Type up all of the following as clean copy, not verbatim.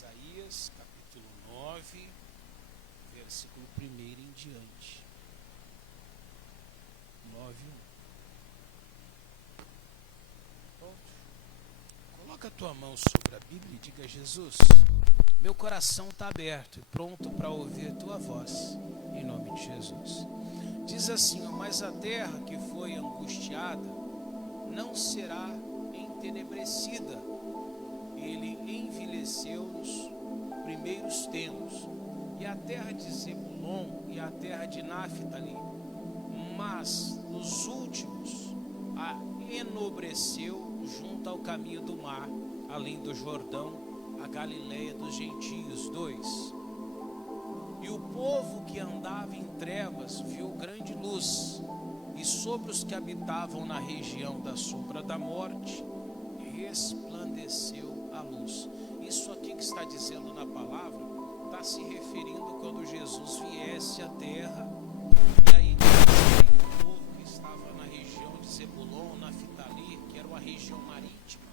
Isaías, capítulo 9, versículo 1 em diante. 9:1. Pronto. Coloca a tua mão sobre a Bíblia e diga: Jesus, meu coração está aberto e pronto para ouvir tua voz, em nome de Jesus. Diz assim: mas a terra que foi angustiada não será entenebrecida. Ele envelheceu nos primeiros tempos, e a terra de Zebulon e a terra de Naphtali, mas nos últimos a enobreceu junto ao caminho do mar, além do Jordão, a Galileia dos gentios. 2. E o povo que andava em trevas viu grande luz, e sobre os que habitavam na região da sombra da morte resplandeceu a luz. Isso aqui que está dizendo na palavra está se referindo quando Jesus viesse à terra, e aí o povo que estava na região de Zebulon, Naphtali, que era uma região marítima,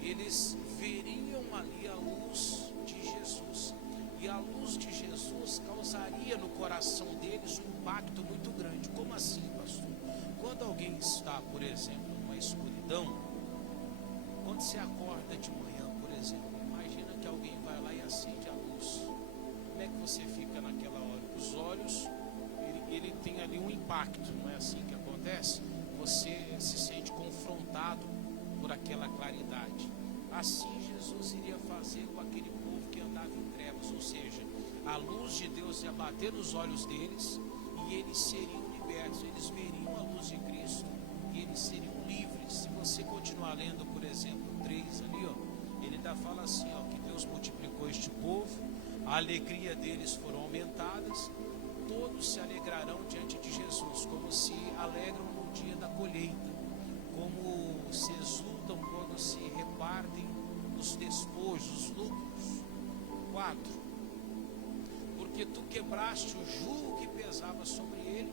eles veriam ali a luz de Jesus, e a luz de Jesus causaria no coração deles um impacto muito grande. Como assim, pastor? Quando alguém está, por exemplo, numa escuridão, quando você acorda de manhã, por exemplo, imagina que alguém vai lá e acende a luz. Como é que você fica naquela hora? Os olhos, ele tem ali um impacto, não é assim que acontece? Você se sente confrontado por aquela claridade. Assim Jesus iria fazer com aquele povo que andava em trevas, ou seja, a luz de Deus ia bater nos olhos deles e eles seriam libertos, eles veriam a luz de Cristo e eles seriam livres. Se você continuar lendo, por exemplo, 3 ali, ele ainda fala assim, que Deus multiplicou este povo, a alegria deles foram aumentadas, todos se alegrarão diante de Jesus, como se alegram no dia da colheita, como se exultam quando se repartem os despojos, os lucros. 4. Porque tu quebraste o jugo que pesava sobre ele,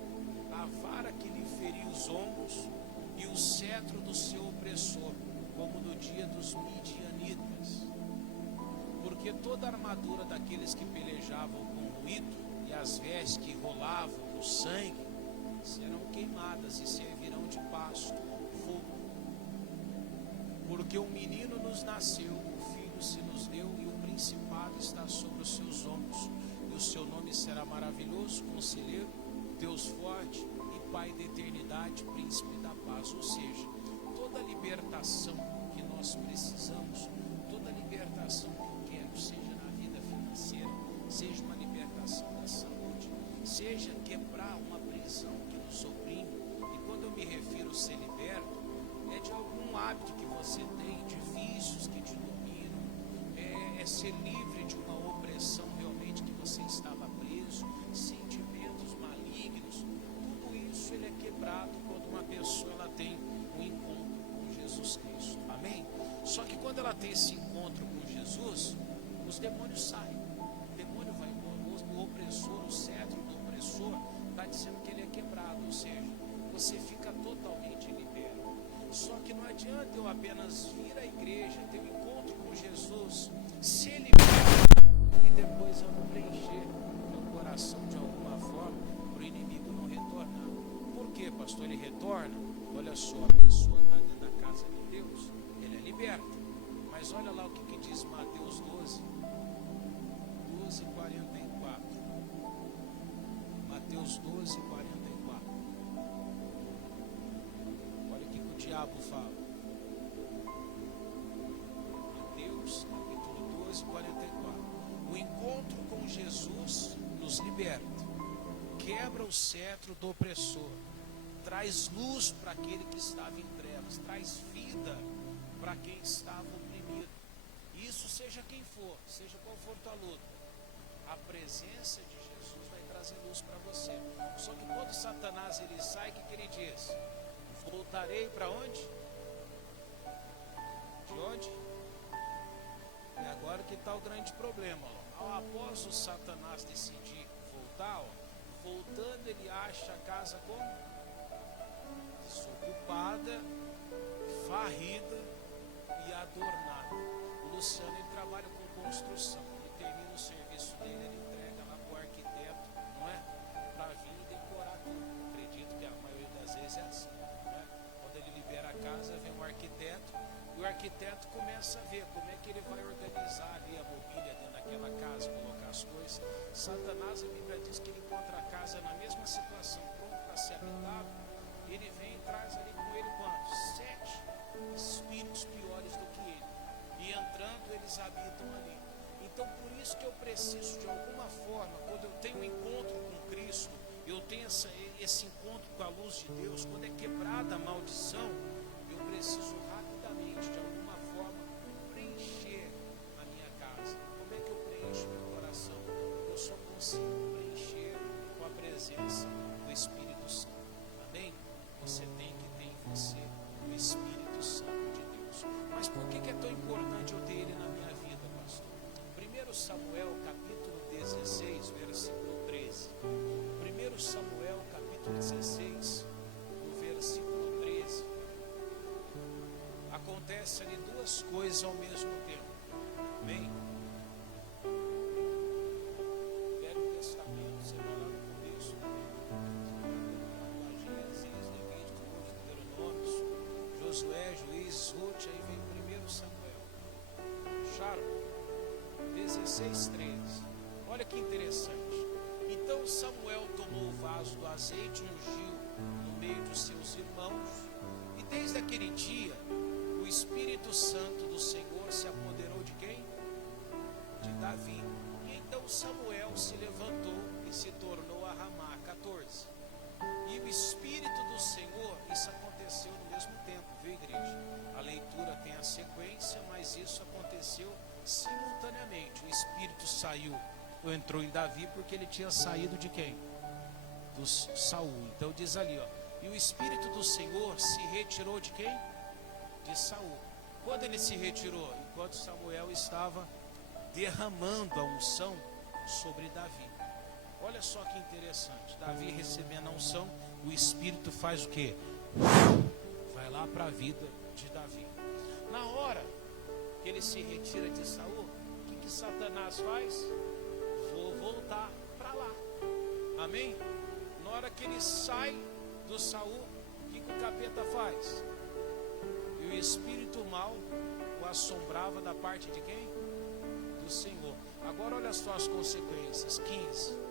a vara que lhe feria os ombros, e o cetro do seu opressor, como no dia dos midianitas. Porque toda a armadura daqueles que pelejavam com ruído, e as vestes que rolavam no sangue, serão queimadas e servirão de pasto ao fogo. Porque um menino nos nasceu, o filho se nos deu, e o principado está sobre os seus ombros, e o seu nome será maravilhoso, conselheiro, Deus forte e Pai da eternidade, príncipe da paz. Ou seja, toda a libertação que nós precisamos, toda a libertação que eu quero, seja na vida financeira, seja uma libertação da saúde, seja quebrar uma prisão que nos oprime. E quando eu me refiro a ser liberto, é de algum hábito que você tem, de vícios que te dominam, é ser livre de uma opressão realmente que você estava preso, sentimentos malignos. Tudo isso ele é quebrado quando uma pessoa ela tem um encontro com Jesus Cristo. Amém? Só que quando ela tem esse encontro com Jesus, os demônios saem. O demônio vai embora. O opressor, o cetro do opressor está dizendo que ele é quebrado. Ou seja, você fica totalmente liberto. Só que não adianta eu apenas vir à igreja, ter um encontro com Jesus, ser liberto e depois eu não preencher meu coração de alguma forma para o inimigo não retornar. Por quê, pastor? Ele retorna? Olha só, a pessoa está dentro da casa de Deus, ele é liberto. Mas olha lá o que diz Mateus 12, 44. Mateus 12, 44. Olha o que o diabo fala. Mateus capítulo 12, 44. O encontro com Jesus nos liberta, quebra o cetro do opressor, traz luz para aquele que estava em trevas, traz vida para quem estava oprimido. Isso seja quem for, seja qual for tua luta, a presença de Jesus vai trazer luz para você. Só que quando Satanás ele sai, o que ele diz? Voltarei para onde? De onde? E agora que está o grande problema. Após o Satanás decidir voltar, voltando ele acha a casa como? Desocupada, varrida e adornada. O Luciano ele trabalha com construção. Ele termina o serviço dele, ele entrega lá para o arquiteto, não é? Para vir e decorar tudo. Acredito que a maioria das vezes é assim, não é? Quando ele libera a casa, vem um arquiteto e o arquiteto começa a ver como é que ele vai organizar ali a mobília dentro daquela casa, colocar as coisas. Satanás, a Bíblia diz que ele encontra a casa na mesma situação, pronto para ser habitado. Ele vem e traz ali com ele quantos? 7 espíritos piores do que ele. E entrando, eles habitam ali. Então, por isso que eu preciso, de alguma forma, quando eu tenho um encontro com Cristo, eu tenho esse encontro com a luz de Deus, quando é quebrada a maldição, eu preciso rapidamente, de alguma forma, preencher a minha casa. Como é que eu preencho meu coração? Eu só consigo preencher com a presença do Espírito Santo. Amém? Você tem que ter em você o Espírito Santo de Deus. Mas por que é tão importante eu ter ele na minha vida, pastor? 1 Samuel capítulo 16, versículo 13. 1 Samuel capítulo 16, no versículo 13. Acontece ali duas coisas ao mesmo tempo. Amém? Velho Testamento, você vai lá no começo, Josué, Juízes, Ruth, aí vem 1 Samuel. Acharam? 16:13. Olha que interessante. Então Samuel tomou o vaso do azeite, ungiu no meio dos seus irmãos, e desde aquele dia o Espírito Santo do Senhor se apoderou de quem? De Davi. E então Samuel se levantou e se tornou a Ramá. 14. E o Espírito do Senhor, isso aconteceu no mesmo tempo, viu, igreja? A leitura tem a sequência, mas isso aconteceu simultaneamente. O Espírito saiu, entrou em Davi, porque ele tinha saído de quem? Do Saul. Então diz ali, ó, e o Espírito do Senhor se retirou de quem? De Saul. Quando ele se retirou? Enquanto Samuel estava derramando a unção sobre Davi. Olha só que interessante. Davi recebendo a unção, o Espírito faz o quê? Vai lá para a vida de Davi. Na hora que ele se retira de Saul, o que Satanás faz? Vou voltar para lá. Amém? Na hora que ele sai do Saul, o que o capeta faz? E o espírito mau o assombrava da parte de quem? Do Senhor. Agora olha só as consequências. 15.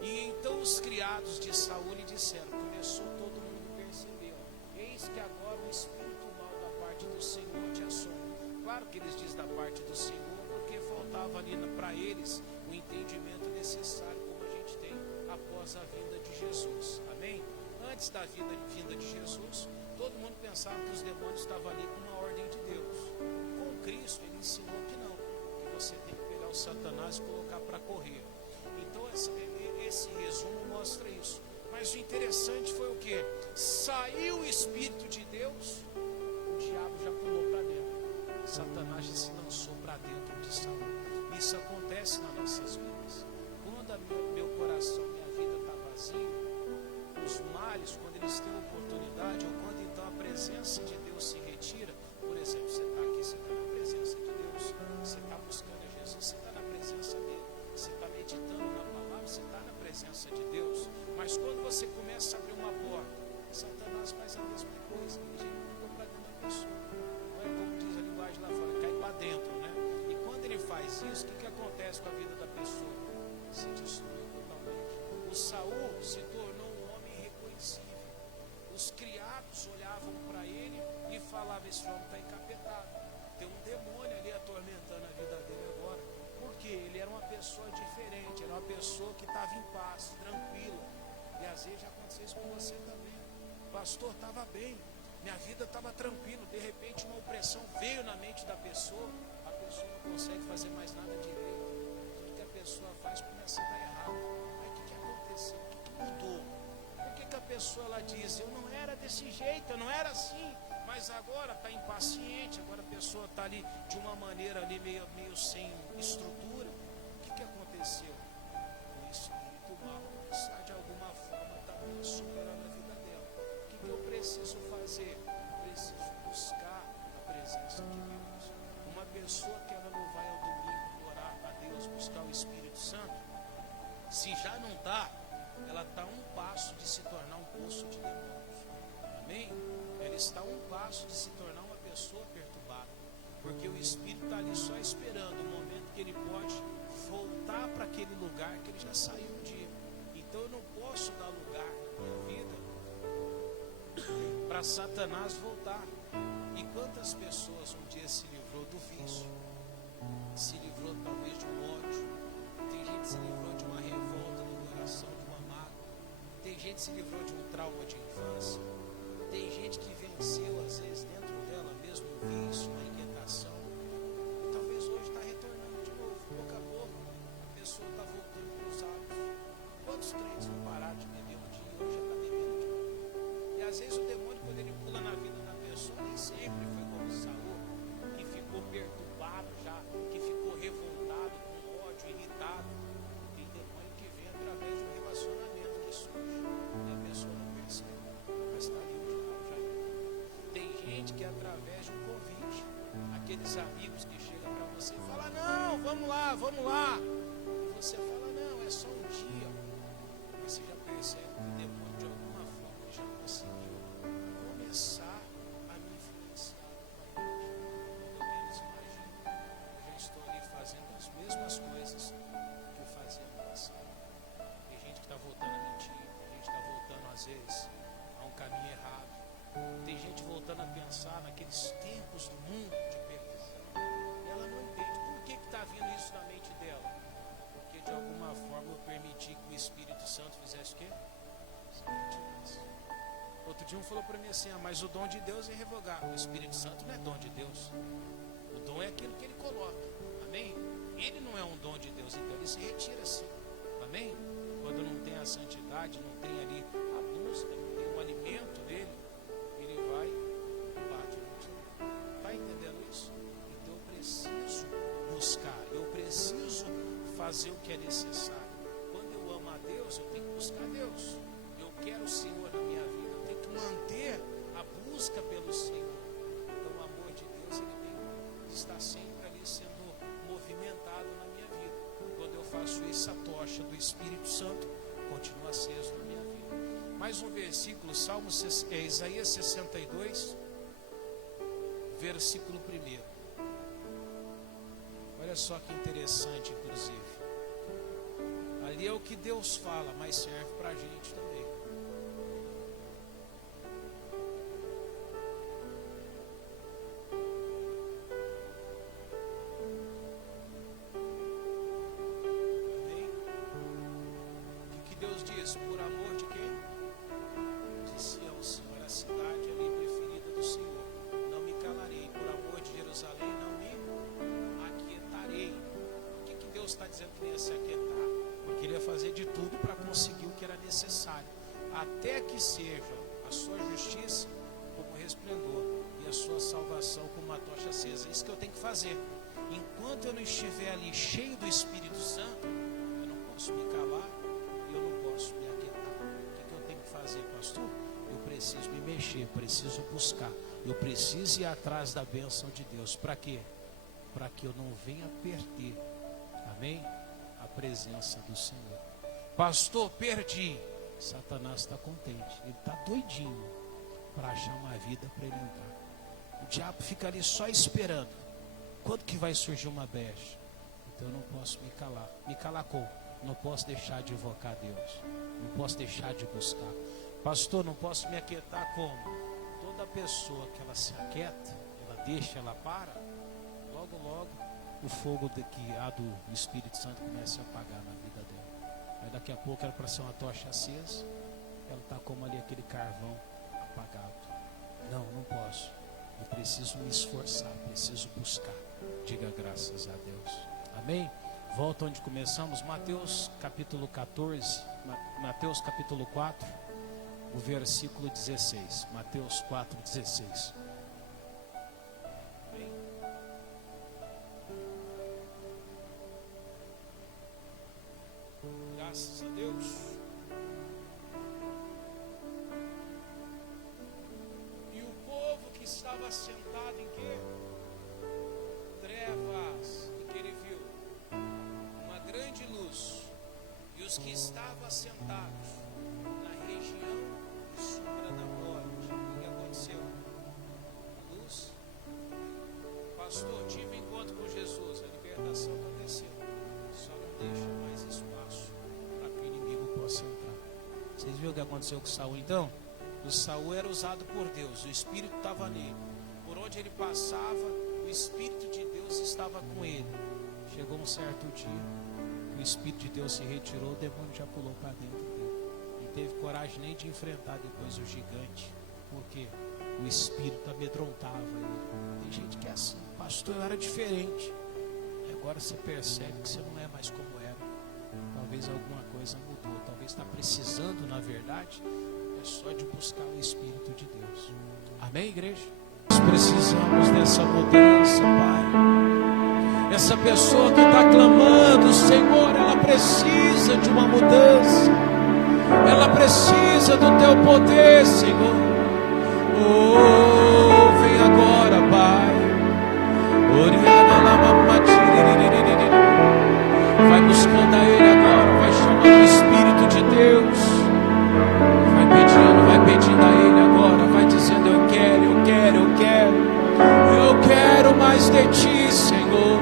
E então os criados de Saul lhe disseram, começou todo mundo a perceber, eis que agora o espírito mau da parte do Senhor te assombra. Claro que eles dizem da parte do Senhor, porque faltava ali para eles o entendimento necessário, como a gente tem após a vinda de Jesus. Amém? Antes da vinda de Jesus, todo mundo pensava que os demônios estavam ali com uma ordem de Deus. Com Cristo, ele ensinou que não, que você tem que pegar o Satanás e colocar para correr. Então esse resumo mostra isso. Mas o interessante foi o que? Saiu o Espírito de Deus, o diabo já pulou para dentro. Satanás já se lançou para dentro de Saul. Isso acontece nas nossas vidas. Quando meu coração, minha vida está vazio, os males, quando eles têm oportunidade, ou quando então a presença de Deus se retira, por exemplo, você está aqui, você está na presença de Deus, você está buscando a Jesus, você está na presença dele, você está meditando na palavra, você está na presença de Deus. Mas quando você começa a abrir uma porta, Satanás faz a mesma coisa, ele empurra para dentro da pessoa. Não é como diz a linguagem lá fora, cai para dentro, né? E quando ele faz isso, o que acontece com a vida da pessoa? Se destrói totalmente. O Saul se tornou um homem irreconhecível. Os criados olhavam para ele e falavam, esse homem está encapetado. Tem um demônio ali atormentando a vida dele agora. Porque ele era uma pessoa diferente, era uma pessoa que estava em paz, tranquila. E às vezes já aconteceu isso com você também. O pastor estava bem, minha vida estava tranquila. De repente uma opressão veio na mente da pessoa, a pessoa não consegue fazer mais nada direito. Tudo que a pessoa faz começa a dar errado. Aí o que aconteceu? O que mudou? Por que a pessoa ela diz, eu não era desse jeito, eu não era assim, mas agora está impaciente, agora a pessoa está ali de uma maneira ali meio sem estrutura. O que aconteceu? O espírito mau está de alguma forma também superando a vida dela. O que eu preciso fazer? Eu preciso buscar a presença de Deus. Uma pessoa que ela não vai ao domingo, buscar o Espírito Santo, se já não está, ela está a um passo de se tornar um poço de demônios. Amém? Ela está a um passo de se tornar uma pessoa perturbada, porque o Espírito está ali só esperando o momento que ele pode voltar para aquele lugar que ele já saiu um dia. Então eu não posso dar lugar na minha vida para Satanás voltar. E quantas pessoas um dia se livrou do vício, se livrou talvez de um ódio, tem gente que se livrou de uma revolta no coração, de uma mágoa, tem gente que se livrou de um trauma de infância, tem gente que venceu às vezes dentro dela mesmo um vício, uma inquietação, e talvez hoje está retornando de novo, pouco a pouco a pessoa está voltando para os hábitos. Quantos crentes não pararam de beber um dia e hoje já está bebendo de novo? E às vezes o demônio, quando ele pula na vida da pessoa, nem sempre foi como Saul, que ficou perturbado já, que ficou revoltado, com ódio, irritado. Tem demônio que vem através de um relacionamento que surge e a pessoa não percebe, mas está ali já. Tem gente que através de um convite, aqueles amigos que chegam para você e falam: não, vamos lá, e você fala: não, é só um dia. Mas você já percebe que o demônio de alguma forma já conseguiu começar a me influenciar novamente. Quando eu menos imagino, eu já estou ali fazendo as mesmas coisas que eu fazia no passado. Tem gente que está voltando a mentir, tem gente que está voltando às vezes a um caminho errado, tem gente voltando a pensar naqueles tempos do mundo de perdição. E ela não entende por que está vindo isso na mente dela. Porque de alguma forma eu permiti que o Espírito Santo fizesse o quê? Outro dia um falou para mim assim: mas o dom de Deus é revogar. O Espírito Santo não é dom de Deus. O dom é aquilo que ele coloca. Amém? Ele não é um dom de Deus, então ele se retira assim. Amém? Quando não tem a santidade, não tem ali a busca, não tem o alimento dele, ele vai e bate no tiro. Está entendendo isso? Então eu preciso buscar, eu preciso fazer o que é necessário. Quando eu amo a Deus, eu tenho que buscar Deus. Eu quero o Senhor na minha vida, eu tenho que manter a busca pelo Senhor. Então o amor de Deus, ele tem que estar sempre ali sendo movimentado na minha vida. Quando eu faço isso, a tocha do Espírito Santo continua acesa na minha vida. Mais um versículo, Isaías 62, versículo 1. Olha só que interessante, inclusive. Ali é o que Deus fala, mas serve para a gente também. Amém? O que Deus diz? Por amor de quem? De Sião, Senhor, a cidade ali preferida do Senhor. Não me calarei. Por amor de Jerusalém, não me aquietarei. O que Deus está dizendo que nem ia se aquietar? Porque ele ia fazer de tudo para conseguir o que era necessário, até que seja a sua justiça como resplendor e a sua salvação como uma tocha acesa. É isso que eu tenho que fazer. Enquanto eu não estiver ali cheio do Espírito Santo, eu não posso me calar e eu não posso me aquietar. O que eu tenho que fazer, pastor? Eu preciso me mexer, preciso buscar, eu preciso ir atrás da bênção de Deus. Para quê? Para que eu não venha perder, amém? A presença do Senhor. Pastor, perdi. Satanás está contente, ele está doidinho para achar uma vida para ele entrar. O diabo fica ali só esperando. Quando que vai surgir uma brecha? Então eu não posso me calar. Me calar como? Não posso deixar de invocar Deus, não posso deixar de buscar. Pastor, não posso me aquietar como? Toda pessoa que ela se aquieta, ela deixa, ela para, logo o fogo do Espírito Santo começa a apagar na vida dela. Aí daqui a pouco era para ser uma tocha acesa, ela está como ali aquele carvão apagado. Não posso. Eu preciso me esforçar, preciso buscar. Diga graças a Deus. Amém? Volta onde começamos, Mateus capítulo 14, Mateus capítulo 4, o versículo 16. Mateus 4, 16. Graças a Deus. E o povo que estava sentado em quê? Trevas. E que ele viu? Uma os que estavam assentados na região de sombra da morte. O que aconteceu? A luz. Pastor, tive encontro com Jesus. A libertação aconteceu. Só não deixa mais espaço para que o inimigo possa entrar. Vocês viram o que aconteceu com Saul então? O Saul era usado por Deus. O Espírito estava nele. Por onde ele passava, o Espírito de Deus estava com ele. Chegou um certo dia, o Espírito de Deus se retirou, o demônio já pulou para dentro dele. Não teve coragem nem de enfrentar depois o gigante. Porque o Espírito amedrontava ele. Tem gente que é assim, pastor, eu era diferente. E agora você percebe que você não é mais como era. Talvez alguma coisa mudou. Talvez está precisando, na verdade, é só de buscar o Espírito de Deus. Amém, igreja? Nós precisamos dessa mudança, Pai. Essa pessoa que está clamando, Senhor, ela precisa de uma mudança. Ela precisa do Teu poder, Senhor. Oh, vem agora, Pai. Vai buscando a Ele agora. Vai chamando o Espírito de Deus. Vai pedindo a Ele agora. Vai dizendo, eu quero, eu quero, eu quero. Eu quero mais de Ti, Senhor.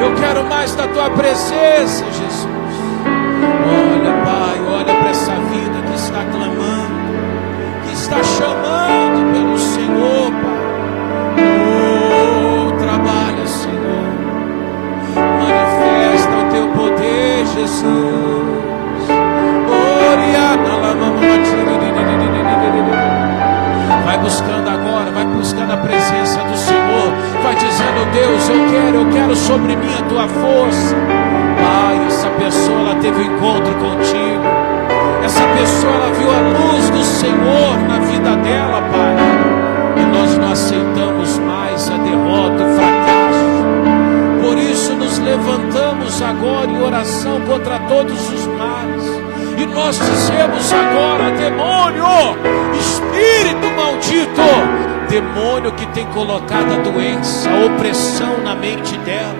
Eu quero mais da Tua presença, Jesus. Olha, Pai, olha para essa vida que está clamando, que está chamando pelo Senhor, Pai. Oh, trabalha, Senhor. Manifesta o Teu poder, Jesus. Vai buscando agora, vai buscando a presença do Senhor. Vai dizendo, Deus, eu quero sobre mim a Tua força. Pai, essa pessoa, ela teve um encontro contigo. Essa pessoa, ela viu a luz do Senhor na vida dela, Pai. E nós não aceitamos mais a derrota, o fracasso. Por isso nos levantamos agora em oração contra todos os males. E nós dizemos agora, demônio, espírito maldito, demônio que tem colocado a doença, a opressão na mente dela,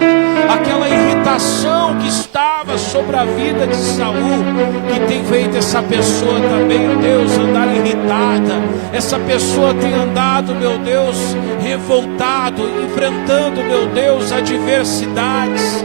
aquela irritação que estava sobre a vida de Saul, que tem feito essa pessoa também, meu Deus, andar irritada. Essa pessoa tem andado, meu Deus, revoltado, enfrentando, meu Deus, adversidades.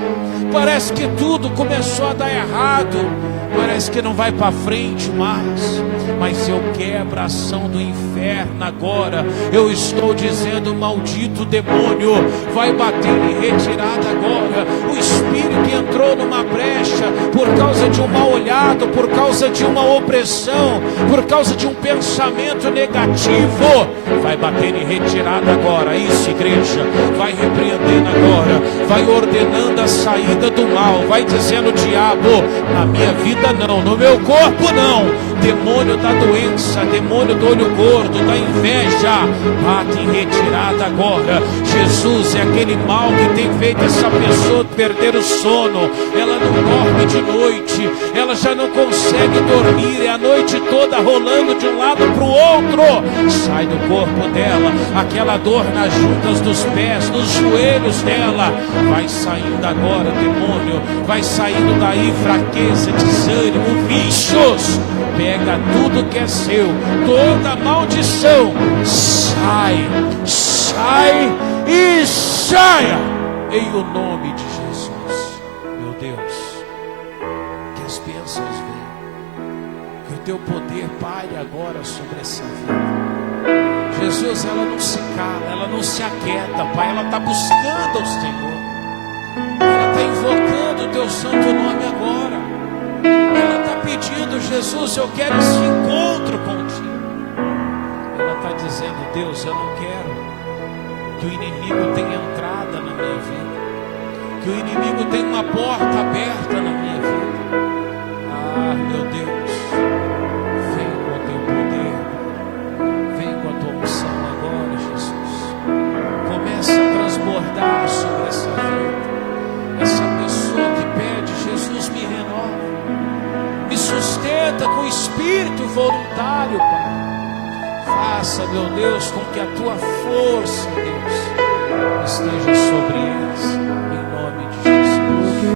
Parece que tudo começou a dar errado. Parece que não vai para frente mais. Mas eu quebro a ação do inferno agora. Eu estou dizendo, maldito demônio, vai bater em retirada agora. O espírito que entrou numa brecha por causa de um mal olhado, por causa de uma opressão, por causa de um pensamento negativo, vai bater em retirada agora. Isso, igreja, vai repreendendo agora, vai ordenando a saída do mal, vai dizendo, diabo, na minha vida não, no meu corpo não. Demônio da doença, demônio do olho gordo, da inveja, bate em retirada agora. Jesus é aquele mal que tem feito essa pessoa perder o sono. Ela não dorme de noite, ela já não consegue dormir, é a noite toda rolando de um lado para o outro. Sai do corpo dela aquela dor nas juntas dos pés, nos joelhos dela. Vai saindo agora, demônio, vai saindo daí fraqueza, desânimo, vícios. Pega tudo que é seu, toda maldição, sai, sai e saia, em o nome de Jesus. Meu Deus, que as bênçãos venham, que o Teu poder pare agora sobre essa vida. Jesus, ela não se cala, ela não se aquieta, Pai, ela está buscando ao Senhor, ela está invocando o Teu santo nome agora. Ela está pedindo, Jesus, eu quero esse encontro contigo. Ela está dizendo, Deus, eu não quero que o inimigo tenha entrada na minha vida, que o inimigo tenha uma porta aberta na minha vida. Ah, meu Deus, vem com o Teu poder, vem com a Tua unção agora, Jesus. Começa a transbordar sobre essa vida, essa pessoa que pede, Jesus, me renova. Me sustenta com espírito voluntário, Pai. Faça, meu Deus, com que a Tua força, Deus, esteja sobre eles.